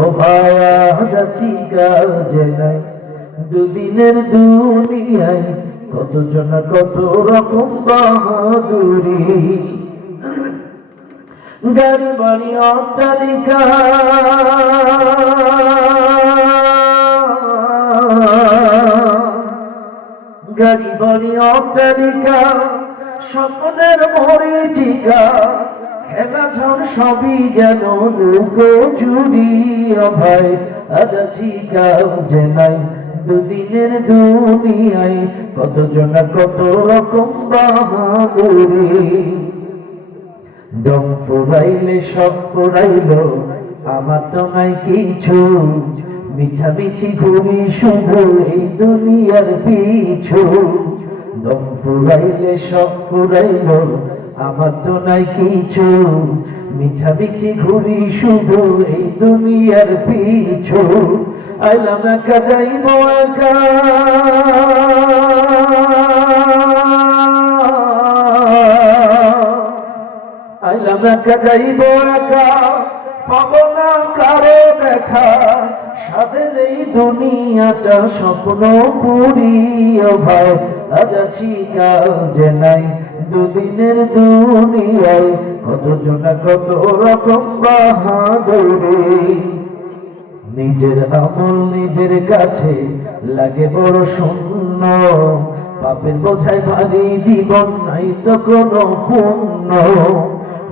ও ভায়া, যাচ্ছি কাজে দুদিনের দুনিয়ায় কত জন কত রকম বাহাদুরি। গাড়ি, বাড়ি, অট্টালিকা। গাড়ি, বাড়ি, অট্টালিকা, স্বপ্নের মরিচিকা। ঝড় সবই যেন লুকো চুরি অভয়। আজ আছি কাজে নাই দুদিনের দুনিয়ায় কত জন কত রকম বাহাদুরি। দম ফুরাইলে, সব ফুরাইল, আমার তো নাই কিছু। মিছা মিছামিছি ঘুরি শুধু এই দুনিয়ার পিছু। দম ফুরাইলে, সব ফুরাইল আমার তো নাই কিছু। মিছামিছি ঘুরি শুধু এই দুনিয়ার পিছু। আইলাম একা যাইব একা। আইলাম একা যাইব একা। পাব না কারও দেখা। সাদের এই দুনিয়াটা, স্বপ্ন পুরি ভাই আজ আছি কাল যে নাই দুদিনের দুনিয়ায় কত জনা কত রকম বাহাদুরি নিজের আমল নিজের কাছে লাগে বড় শূন্য। পাপের বোঝায় ভারী জীবন নাই তো কোনো পুণ্য।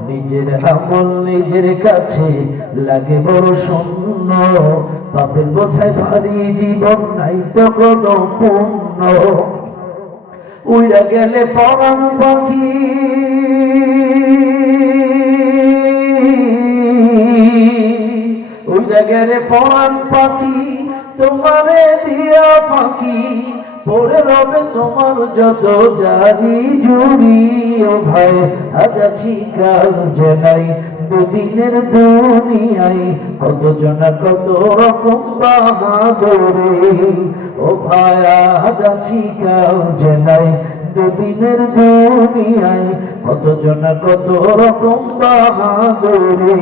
নিজের আমল নিজের কাছে লাগে বড় শূন্য। পাপের বোঝায় ভারী জীবন নাই তো কোনো পুণ্য। উইরা গেলে পরাণ পাখি। উইরা গেলে পরাণ পাখি, তোমারে দিয়া পাখি, পড়ে রবে তোমার যত জারি জুড়ি ও ভাই আজ আছি কাল যে নাই দুদিনের দুনিয়ায় কত জনা কত রকম বাহাদুরি ও ভাই, আজ আছি কাল যে নাই। দুদিনের দুনিয়ায় কত জনা কত রকম বাহাদুরি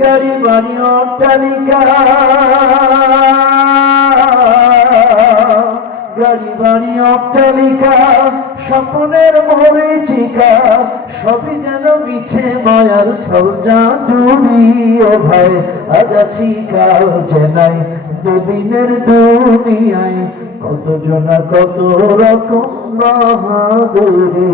গাড়ি, বাড়ি, অট্টালিকা। বাড়ি অট্টালিকা, স্বপ্নের মরিচিকা, সবই যেন মিছে মায়ার সৌজা জুড়ি ও ভাই, আজ আছি কাল যে নাই দুদিনের দুনিয়ায় কত জনা কত রকম বাহাদুরি।